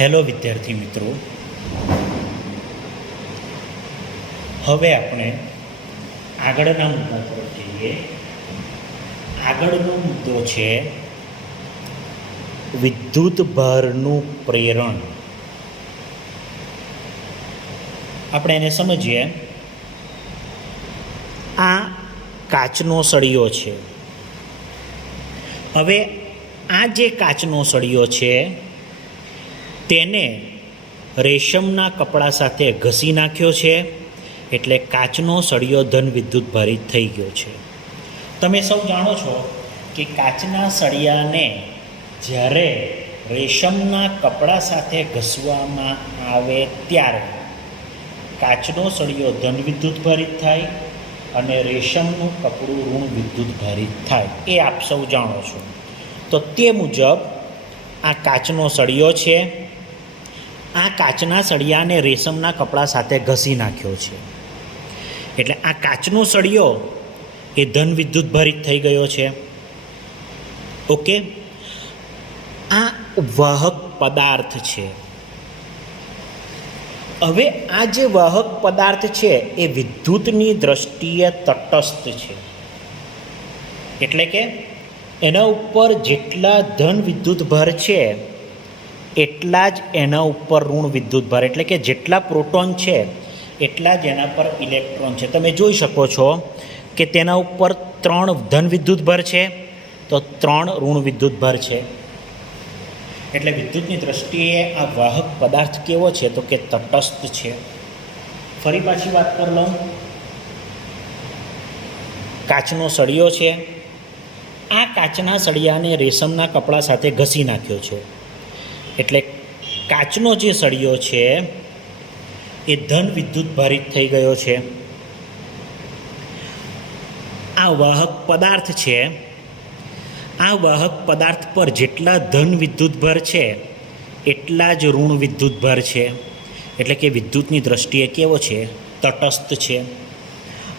Hello વિદ્યાર્થી મિત્રો, હવે આપણે આગળના મુદ્દા તરફ જઈએ. આગળનો મુદ્દો છે વિદ્યુત ભારનું પ્રેરણ. આપણે એને સમજીએ. આ કાચનો સળિયો છે. હવે આ જે કાચનો સળિયો છે તેને રેશમના કપડા સાથે ઘસી નાખ્યો છે, એટલે કાચનો સળિયો ધન વિદ્યુત ભારિત થઈ ગયો છે. તમે સૌ જાણો છો કે કાચના સળિયાને જ્યારે રેશમના કપડા સાથે ઘસવામાં આવે ત્યારે કાચનો સળિયો ધન વિદ્યુત ભારિત થાય અને રેશમનું કપડું ઋણ વિદ્યુત ભારિત થાય, એ આપ સૌ જાણો છો. તો તે મુજબ આ કાચનો સળિયો છે. આ કાચના સળિયાને રેશમના કપડા સાથે ઘસી નાખ્યો છે, એટલે આ કાચનો સળિયો એ ધન વિદ્યુત ભારિત થઈ ગયો છે. ઓકે, આ વાહક પદાર્થ છે. હવે આ જે વાહક પદાર્થ છે એ વિદ્યુતની દ્રષ્ટિએ તટસ્થ છે, એટલે કે એના ઉપર જેટલા ધન વિદ્યુત ભાર છે એટલા જ એના ઉપર ઋણ વિદ્યુત ભાર, એટલે કે જેટલા પ્રોટોન છે એટલા જ એના પર ઇલેક્ટ્રોન છે. તમે જોઈ શકો છો કે તેના ઉપર 3 ધન વિદ્યુત ભાર છે તો 3 ઋણ વિદ્યુત ભાર છે. એટલે વિદ્યુતની દ્રષ્ટિએ આ વાહક પદાર્થ કેવો છે તો કે તટસ્થ છે. ફરી પાછી વાત કરી લઉં. કાચનો સળિયો છે. આ કાચના સળિયાને રેશમના કપડા સાથે ઘસી નાખ્યો છે, એટલે કાચનો જે સળિયો છે એ ધન વિદ્યુત ભારિત થઈ ગયો છે. આ વાહક પદાર્થ છે. આ વાહક પદાર્થ પર જેટલા ધન વિદ્યુત ભાર છે એટલા જ ઋણ વિદ્યુત ભાર છે, એટલે કે વિદ્યુતની દ્રષ્ટિએ કેવો છે? તટસ્થ છે.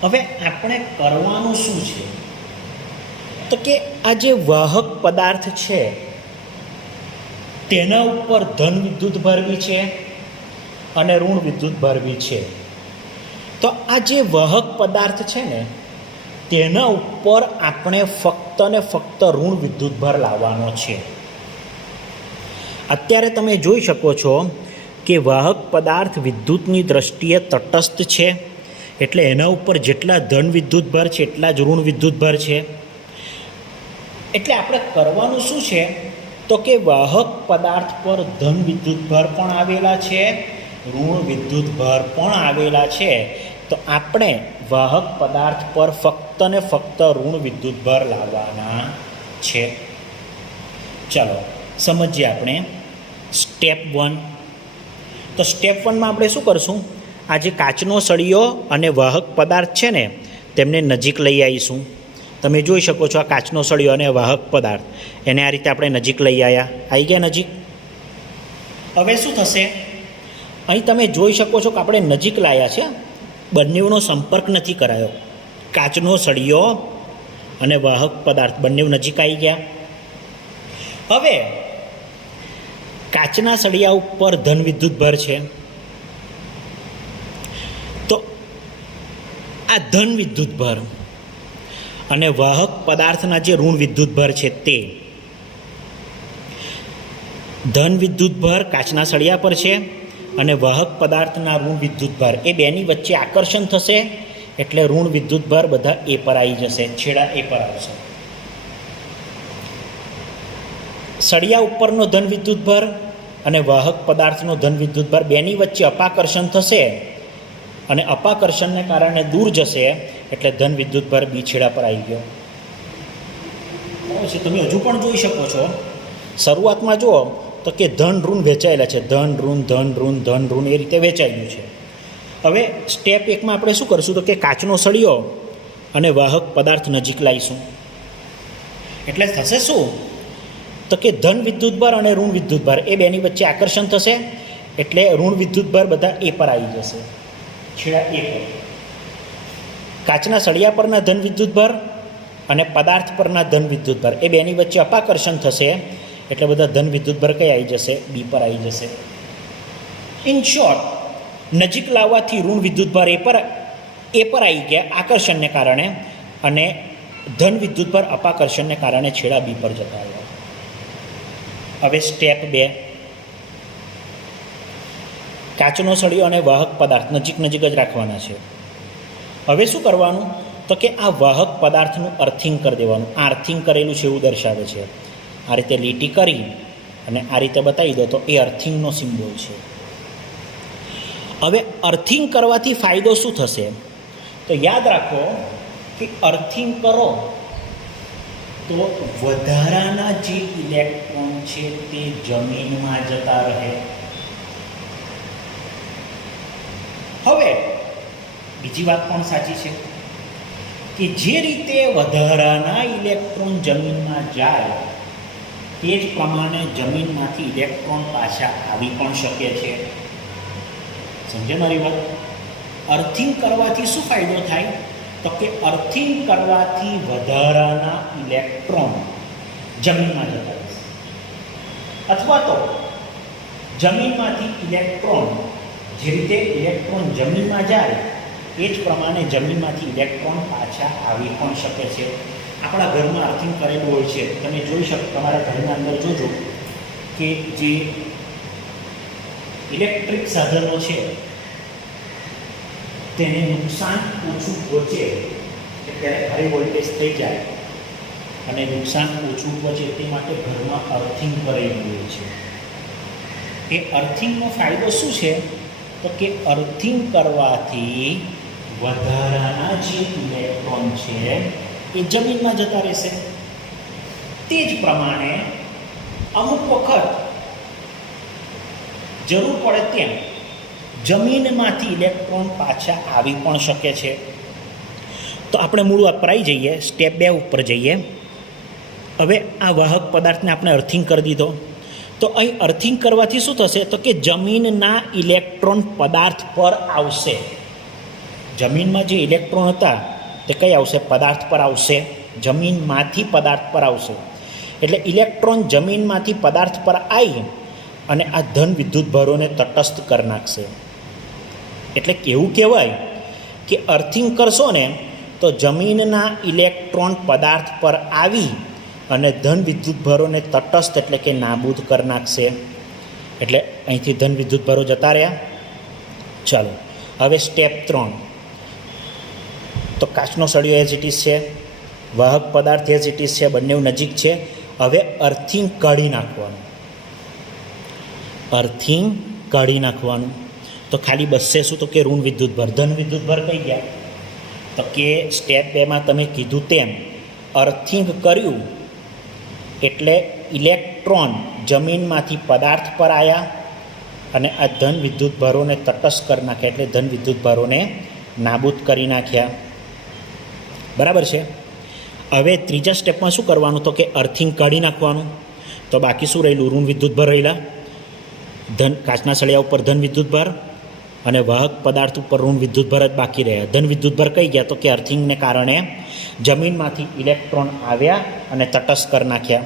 હવે આપણે કરવાનું શું છે તો કે આ જે વાહક પદાર્થ છે તેના ઉપર ધન વિદ્યુત ભાર બી છે અને ઋણ વિદ્યુત ભાર બી છે. તો આ જે વાહક પદાર્થ છે ને તેના ઉપર આપણે ફક્ત ને ફક્ત ઋણ વિદ્યુત ભાર લાવવાનો છે. અત્યારે તમે જોઈ શકો છો કે વાહક પદાર્થ વિદ્યુતની દ્રષ્ટિએ તટસ્થ છે, એટલે એના ઉપર જેટલા ધન વિદ્યુત ભાર છે એટલા જ ઋણ વિદ્યુત ભાર છે. એટલે આપણે કરવાનું શું છે તો કે વાહક પદાર્થ પર ધન વિદ્યુત ભાર પણ આવેલા છે, ઋણ વિદ્યુત ભાર પણ આવેલા છે. તો આપણે વાહક પદાર્થ પર ફક્ત ને ફક્ત ઋણ વિદ્યુત ભાર લાવવાના છે. ચાલો સમજીએ આપણે સ્ટેપ 1. તો સ્ટેપ 1માં આપણે શું કરશું? આ જે કાચનો સળિયો અને વાહક પદાર્થ છે ને તેમને નજીક લઈ આવીશું. તમે જોઈ શકો છો આ કાચનો સળિયો અને વાહક પદાર્થ, એને આ રીતે આપણે નજીક લઈ આવ્યા. આવી ગયા નજીક. હવે શું થશે? અહીં તમે જોઈ શકો છો કે આપણે નજીક લાવ્યા છે, બંનેનો સંપર્ક નથી કરાયો. કાચનો સળિયો અને વાહક પદાર્થ બંને નજીક આવી ગયા. હવે કાચના સળિયા ઉપર ધન વિદ્યુત ભાર છે, તો આ ધન વિદ્યુત ભાર અને વાહક પદાર્થના જે ઋણ વિદ્યુત ભાર છે તે ધન વિદ્યુત ભાર કાચના સળિયા પર છે અને વાહક પદાર્થના ઋણ વિદ્યુત ભાર એ બેની વચ્ચે આકર્ષણ થશે, એટલે ઋણ વિદ્યુત ભાર બધા એ પર આવી જશે, છેડા એ પર આવશે. સળિયા ઉપરનો ધન વિદ્યુત ભાર અને વાહક પદાર્થનો ધન વિદ્યુત ભાર બેની વચ્ચે અપાકર્ષણ થશે અને અપાકર્ષણને કારણે દૂર જશે, એટલે ધન વિદ્યુત ભાર બી છેડા પર આવી ગયો. તમે હજુ પણ જોઈ શકો છો શરૂઆતમાં જુઓ તો કે ધન ઋણ વેચાયેલા છે, ધન ઋણ ધન ઋણ ધન ઋણ એ રીતે વેચાયેલું છે. હવે સ્ટેપ 1માં આપણે શું કરીશું તો કે કાચનો સળિયો અને વાહક પદાર્થ નજીક લાવીશું. એટલે થશે શું તો કે ધન વિદ્યુત ભાર અને ઋણ વિદ્યુત ભાર એ બેની વચ્ચે આકર્ષણ થશે, એટલે ઋણ વિદ્યુત ભાર બધા એ પર આવી જશે, છેડા એ પર. કાચના સળિયા પરના ધન વિદ્યુત ભાર અને પદાર્થ પરના ધન વિદ્યુત ભાર એ બેની વચ્ચે અપાકર્ષણ થશે, એટલે બધા ધન વિદ્યુતભાર કઈ આવી જશે? બી પર આવી જશે. ઇન શોર્ટ, નજીક લાવવાથી ઋણ વિદ્યુતભાર એ પર આવી ગયા આકર્ષણને કારણે, અને ધન વિદ્યુતભાર અપાકર્ષણને કારણે છેડા બી પર જતા રહ્યા. હવે સ્ટેપ 2, કાચનો સળિયો અને વાહક પદાર્થ નજીક જ રાખવાના છે. હવે શું કરવાનું? તો કે આ વાહક પદાર્થનું અર્થિંગ કરી દેવાનું. આ અર્થિંગ કરેલું છે એવું દર્શાવે છે. આ રીતે લીટી કરી અને આ રીતે બતાવી દો તો એ અર્થિંગનો સિમ્બોલ છે. હવે અર્થિંગ કરવાથી ફાયદો શું થશે? તો યાદ રાખો કે અર્થિંગ કરો તો વધારાના જે ઇલેક્ટ્રોન છે તે જમીનમાં જતા રહે. હવે બીજી વાત પણ સાચી છે કે જે રીતે વધારાના ઇલેક્ટ્રોન જમીનમાં જાય તે જ પ્રમાણે જમીનમાંથી ઇલેક્ટ્રોન પાછા આવી પણ શકે છે. સમજે મારી વાત? અર્થિંગ કરવાથી શું ફાયદો થાય? તો કે અર્થિંગ કરવાથી વધારાના ઇલેક્ટ્રોન જમીનમાં જતા રહેશે, અથવા તો જમીનમાંથી ઇલેક્ટ્રોન, જે રીતે ઇલેક્ટ્રોન જમીનમાં જાય એ જ પ્રમાણે જમીનમાંથી ઇલેક્ટ્રોન પાછા આવી પણ શકે છે. આપણા ઘરમાં અર્થિંગ કરેલું હોય છે, તમે જોઈ શકો, તમારા ઘરના અંદર જોજો કે જે ઇલેક્ટ્રિક સાધનો છે તેને નુકસાન ઓછું પહોંચે, ત્યારે હાઈ વોલ્ટેજ થઈ જાય અને નુકસાન ઓછું પહોંચે તે માટે ઘરમાં અર્થિંગ કરેલું હોય છે. એ અર્થિંગનો ફાયદો શું છે? તો કે અર્થિંગ કરવાથી વધારાના જે ઇલેક્ટ્રોન છે એ જમીનમાં જતા રહેશે. તે જ પ્રમાણે અમુક વખત જરૂર પડે તેમ જમીનમાંથી ઇલેક્ટ્રોન પાછા આવી પણ શકે છે. તો આપણે મૂળ ઉપર આવી જઈએ, સ્ટેપ 2 ઉપર જઈએ. હવે આ વાહક પદાર્થને આપણે અર્થિંગ કરી દીધો, તો અહીં અર્થિંગ કરવાથી શું થશે? તો કે જમીનના ઇલેક્ટ્રોન પદાર્થ પર આવશે. જમીનમાં જે ઇલેક્ટ્રોન હતા તે કઈ આવશે? પદાર્થ પર આવશે. જમીનમાંથી પદાર્થ પર આવશે. એટલે ઇલેક્ટ્રોન જમીનમાંથી પદાર્થ પર આવી અને આ ધન વિદ્યુતભારોને તટસ્થ કરી નાખશે. એટલે કેવું કહેવાય કે અર્થિંગ કરશો ને તો જમીનના ઇલેક્ટ્રોન પદાર્થ પર આવી અને ધન વિદ્યુતભારોને તટસ્થ એટલે કે નાબૂદ કરી નાખશે. એટલે અહીંથી ધન વિદ્યુતભારો જતા રહ્યા. ચાલો હવે સ્ટેપ 3, તો કાચનો સળિયો એઝ ઇટ ઇઝ છે, વાહક પદાર્થ એઝ ઇટ ઇઝ છે, બંને નજીક છે. હવે અર્થિંગ કાઢી નાખવાનું. અર્થિંગ કાઢી નાખવાનું તો ખાલી બસશે શું? તો કે ઋણ વિદ્યુતભાર. ધન વિદ્યુતભાર કઈ ગયા? તો કે સ્ટેપ 2માં તમે કીધું તેમ અર્થિંગ કર્યું એટલે ઇલેક્ટ્રોન જમીનમાંથી પદાર્થ પર આવ્યા અને આ ધન વિદ્યુતભારોને તટસ્થ કરી નાખ્યા, એટલે ધન વિદ્યુતભારોને નાબૂદ કરી નાખ્યા. બરાબર છે? હવે ત્રીજા સ્ટેપમાં શું કરવાનું? તો કે અર્થિંગ કાઢી નાખવાનું. તો બાકી શું રહેલું? ઋણ વિદ્યુતભાર રહેલા. કાચના સળિયા ઉપર ધન વિદ્યુતભાર અને વાહક પદાર્થ ઉપર ઋણ વિદ્યુતભાર જ બાકી રહ્યા. ધન વિદ્યુતભાર કઈ ગયા? તો કે અર્થિંગને કારણે જમીનમાંથી ઇલેક્ટ્રોન આવ્યા અને તટસ્થ કરી નાખ્યા.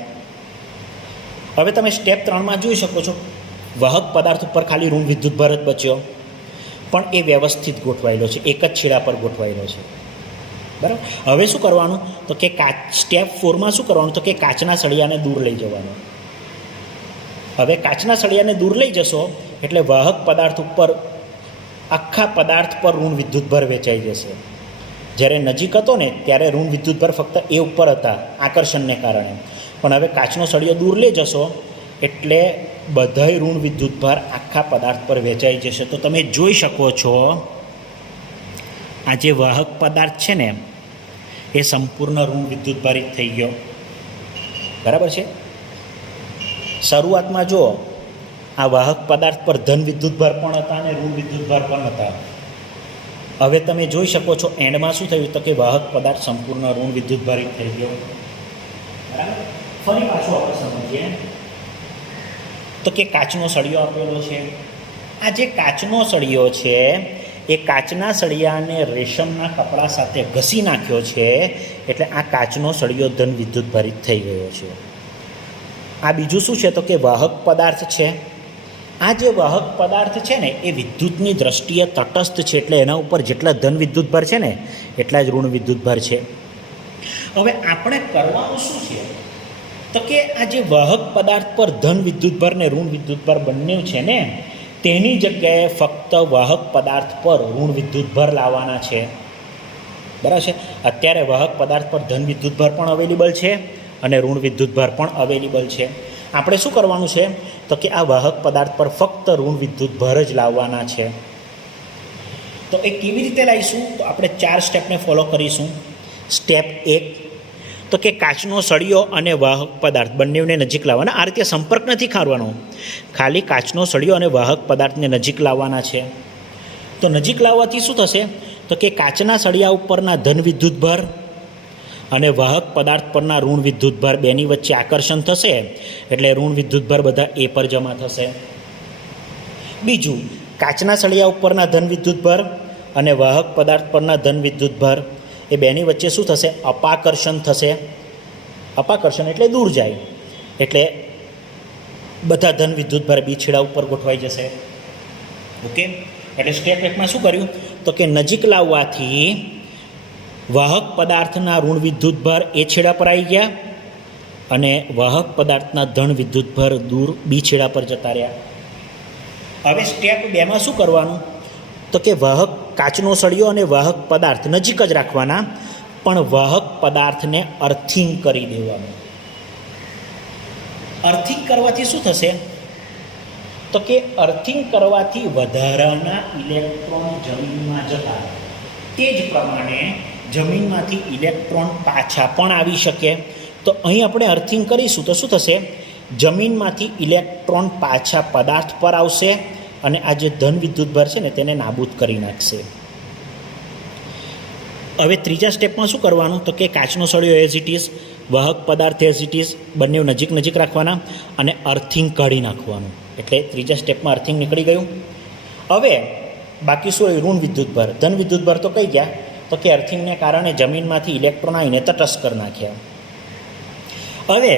હવે તમે સ્ટેપ 3માં જોઈ શકો છો વાહક પદાર્થ ઉપર ખાલી ઋણ વિદ્યુતભાર જ બચ્યો, પણ એ વ્યવસ્થિત ગોઠવાયેલો છે, એક જ છેડા પર ગોઠવાયેલો છે. બરાબર? હવે શું કરવાનું? તો કે સ્ટેપ 4માં શું કરવાનું? તો કે કાચના સળિયાને દૂર લઈ જવાનું. હવે કાચના સળિયાને દૂર લઈ જશો એટલે વાહક પદાર્થ ઉપર આખા પદાર્થ પર ઋણ વિદ્યુતભાર વેચાઈ જશે. જ્યારે નજીક હતો ને ત્યારે ઋણ વિદ્યુતભાર ફક્ત એ ઉપર હતા આકર્ષણને કારણે, પણ હવે કાચનો સળિયો દૂર લઈ જશો એટલે બધાય ઋણ વિદ્યુતભાર આખા પદાર્થ પર વેચાઈ જશે. તો તમે જોઈ શકો છો આ જે વાહક પદાર્થ છે ને એ સંપૂર્ણ ઋણ વિદ્યુતભારિત થઈ ગયો. બરાબર છે? શરૂઆતમાં જો આ વાહક પદાર્થ પર ધન વિદ્યુતભાર પણ હતા અને ઋણ વિદ્યુતભાર પણ હતા. હવે તમે જોઈ શકો છો એન્ડમાં શું થયું? તો કે વાહક પદાર્થ સંપૂર્ણ ઋણ વિદ્યુતભારિત થઈ ગયો. બરાબર? ફરી પાછું આપણે સમજીએ તો કે કાચનો સળિયો આપેલો છે. આ જે કાચનો સળિયો છે એ કાચના સળિયાને રેશમના કપડા સાથે ઘસી નાખ્યો છે, એટલે આ કાચનો સળિયો ધન વિદ્યુતભારિત થઈ ગયો છે. આ બીજું શું છે તો કે વાહક પદાર્થ છે. આ જે વાહક પદાર્થ છે ને એ વિદ્યુતની દ્રષ્ટિએ તટસ્થ છે, એટલે એના ઉપર જેટલા ધન વિદ્યુતભાર છે ને એટલા જ ઋણ વિદ્યુતભાર છે. હવે આપણે કરવાનું શું છે તો કે આ જે વાહક પદાર્થ પર ધન વિદ્યુતભાર ને ઋણ વિદ્યુતભાર બંને છે ને તેની જગ્યાએ ફક્ત વાહક પદાર્થ પર ઋણ વિદ્યુતભાર લાવવાના છે. બરાબર છે. અત્યારે વાહક પદાર્થ પર ધન વિદ્યુતભાર પણ અવેલેબલ છે અને ઋણ વિદ્યુતભાર પણ અવેલેબલ છે. આપણે શું કરવાનું છે તો કે આ વાહક પદાર્થ પર ફક્ત ઋણ વિદ્યુતભાર જ લાવવાના છે. તો એ કેવી રીતે લાવીશું તો આપણે 4 સ્ટેપને ફોલો કરીશું. સ્ટેપ 1 તો કે કાચનો સળિયો અને વાહક પદાર્થ બંનેને નજીક લાવવાના. આ રીતે સંપર્ક નથી કરવાનો, ખાલી કાચનો સળિયો અને વાહક પદાર્થને નજીક લાવવાના છે. તો નજીક લાવવાથી શું થશે તો કે કાચના સળિયા ઉપરના ધન વિદ્યુતભાર અને વાહક પદાર્થ પરના ઋણ વિદ્યુતભાર બેની વચ્ચે આકર્ષણ થશે, એટલે ઋણ વિદ્યુતભાર બધા એ પર જમા થશે. બીજું, કાચના સળિયા ઉપરના ધન વિદ્યુતભાર અને વાહક પદાર્થ પરના ધન વિદ્યુતભાર એ બેની વચ્ચે શું થશે અપાકર્ષણ થશે. અપાકર્ષણ એટલે દૂર જાય, એટલે બધા ધન વિદ્યુતભાર બી છેડા ઉપર ગોઠવાઈ જશે. ઓકે, એટલે સ્ટેપ 1માં શું કર્યું તો કે નજીક લાવવાથી વાહક પદાર્થના ઋણ વિદ્યુતભાર એ છેડા પર આવી ગયા અને વાહક પદાર્થના ધન વિદ્યુતભાર દૂર બી છેડા પર જતા રહ્યા. હવે સ્ટેપ 2માં શું કરવાનું તો કે વાહક કાચનો સળિયો અને વાહક પદાર્થ નજીક જ રાખવાના, પણ વાહક પદાર્થને અર્થિંગ કરી દેવાનું. અર્થિંગ કરવાથી શું થશે તો કે અર્થિંગ કરવાથી વધારાના ઇલેક્ટ્રોન જમીનમાં જતા, તે જ પ્રમાણે જમીનમાંથી ઇલેક્ટ્રોન પાછા પણ આવી શકે. તો અહીં આપણે અર્થિંગ કરીશું તો શું થશે, જમીનમાંથી ઇલેક્ટ્રોન પાછા પદાર્થ પર આવશે અને આ જે ધન વિદ્યુતભાર છે ને તેને નાબૂદ કરી નાખશે. હવે ત્રીજા સ્ટેપમાં શું કરવાનું તો કે કાચનો સળિયો એઝ ઇટ ઇઝ, વાહક પદાર્થ એઝ ઇટ ઇઝ બંને નજીક નજીક રાખવાના અને અર્થિંગ કાઢી નાખવાનું. એટલે ત્રીજા સ્ટેપમાં અર્થિંગ નીકળી ગયું. હવે બાકી શું હોય ઋણ વિદ્યુતભાર. ધન વિદ્યુતભાર તો કઈ ગયા તો કે અર્થિંગને કારણે જમીનમાંથી ઇલેક્ટ્રોન આવીને તટસ્થ કરી નાખ્યા. હવે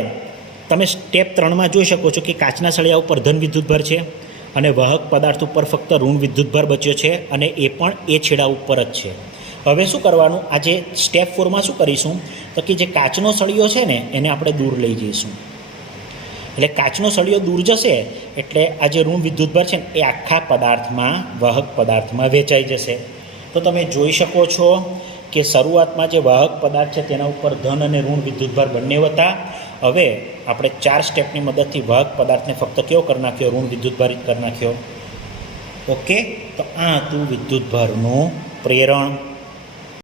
તમે સ્ટેપ 3માં જોઈ શકો છો કે કાચના સળિયા ઉપર ધન વિદ્યુતભાર છે અને વાહક પદાર્થ ઉપર ફક્ત ઋણ વિદ્યુતભાર બચ્યો છે અને એ પણ એ છેડા ઉપર જ છે. હવે શું કરવાનું, આજે સ્ટેપ 4માં શું કરીશું તો કે જે કાચનો સળિયો છે ને એને આપણે દૂર લઈ જઈશું. એટલે કાચનો સળિયો દૂર જશે એટલે આ જે ઋણ વિદ્યુતભાર છે ને એ આખા પદાર્થમાં વાહક પદાર્થમાં વેચાઈ જશે. તો તમે જોઈ શકો છો કે શરૂઆતમાં જે વાહક પદાર્થ છે તેના ઉપર ધન અને ઋણ વિદ્યુતભાર બંને હતા. હવે આપણે 4 સ્ટેપની મદદથી વાહક પદાર્થને ફક્ત કેવો કરી નાખ્યો ઋણ વિદ્યુતભારિત કરી નાખ્યો. ઓકે, તો આ હતું વિદ્યુતભારનું પ્રેરણ.